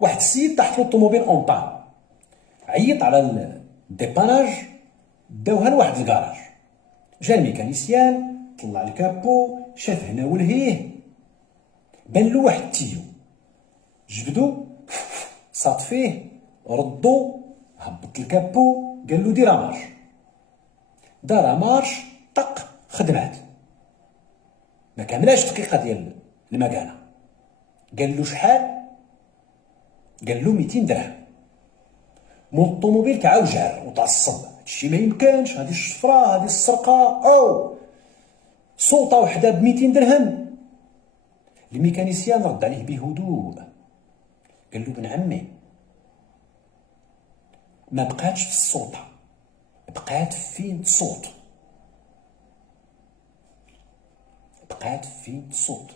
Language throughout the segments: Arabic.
واحد السيد طاحت له الطوموبيل اون طان، عيط على الديباناج، داوها لواحد الكراج. جا الميكانيسيان طلع الكابو، شاف هنا ولهيه، بان له واحد التيو، جبدو صاد فيه، ردو، هبط الكابو، قال له دير مارش. دار مارش، طق، خدمات. ما كاملاش دقيقه ديال المكانه. قال له شحال؟ قال له 200 درهم. مول الطوموبيل كعوجع وتعصب، هادشي ما يمكنش، هادي الشفره، هادي السرقه، او سلطه وحده ب 200 درهم. الميكانيسيان رد عليه بهدوء، قال له بن عمي، ما بقاتش في السلطه، بقات فين تصوت، بقات فين تصوت.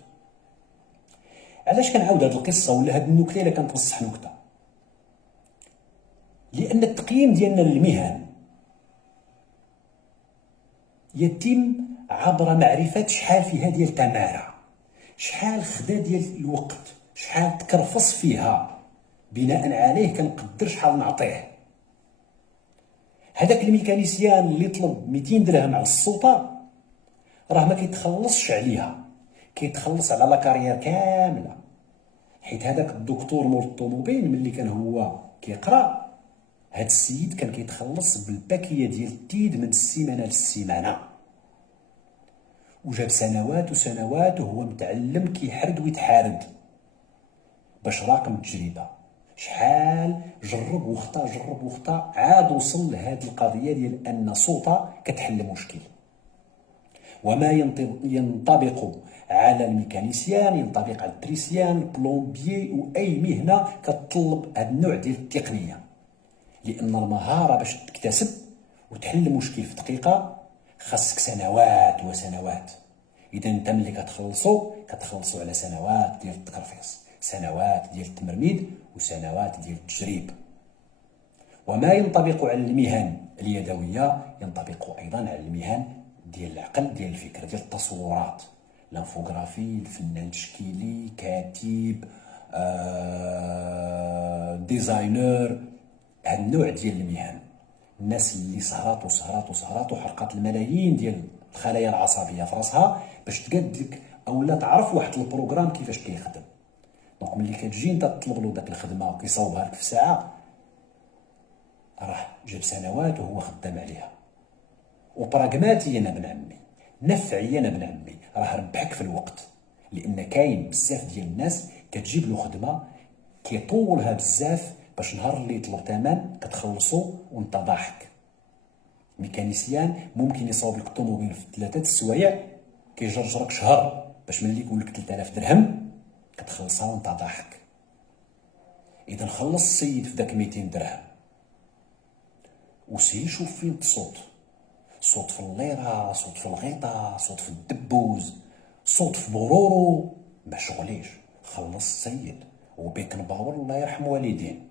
علاش كنعاود هاد القصه ولا هاد النكته الا كانت بصح نكته؟ لان التقييم ديالنا للمهن يتم عبر معرفه شحال فيها ديال التماره، شحال خدا ديال الوقت، شحال تكرفص فيها، بناء عليه كنقدر شحال نعطيه. هذاك الميكانيسيان اللي طلب 200 درهم على السلطه راه ما كيتخلصش عليها، كيتخلص على لا كارير كامله. حيت هذاك الدكتور مول الطوموبيل ملي كان هو كيقرا، هاد السيد كان كيتخلص بالباكيه ديال التيد من السيمانه للسيمانه، وجاب سنوات وسنوات وهو متعلم كيحرد ويتحارد باش راقم التجربه. شحال جرب وخطا، جرب وخطا، عاد وصل لهاد القضيه ديال ان سلطه كتحل مشكل. وما ينطبق على الميكانيسيان ينطبق على التريسيان، البلومبيي، واي مهنه كتطلب هذا النوع ديال التقنيه. لان المهاره باش تكتسب وتحل مشكل في دقيقه خاصك سنوات وسنوات. اذا انت ملي كتخلصوا على سنوات ديال التكرفيص، سنوات ديال التمرميد، وسنوات ديال التجريب. وما ينطبق على المهن اليدويه ينطبق ايضا على المهن ديال العقل، ديال الفكر، ديال التصورات، لانفوغرافي، الفنان التشكيلي، كاتب، ديزاينر. هاد النوع ديال المهن، الناس اللي سهرات وسهرات وسهرات وحرقات الملايين ديال الخلايا العصبيه في راسها باش تقاد لك اولا تعرف واحد البروغرام كيفاش كيخدم. دونك ملي كتجي انت تطلب له داك الخدمه وكيصاوبها لك في ساعه، راه جاب سنوات وهو خدام عليها. وبراغماتي انا بن عمي، نفعي انا بن عمي، راه ربحك في الوقت. لان كاين بزاف ديال الناس كتجيب له خدمه كيطولها بزاف باش نهار اللي يطلب ثمن كتخلصو وانت ضاحك. ميكانيسيان ممكن يصاوب لك الطوموبيل في 3 السوايع، كيجرجرك شهر باش ملي يقول لك 3000 درهم كتخلصها وانت ضاحك. اذا خلص السيد في داك 200 درهم وسير شوف فين تصوت. صوت في الليره، صوت في الغيطه، صوت في الدبوز، صوت في بورورو، ما شغليش. خلص السيد وبيك نباور الله يرحم والدين.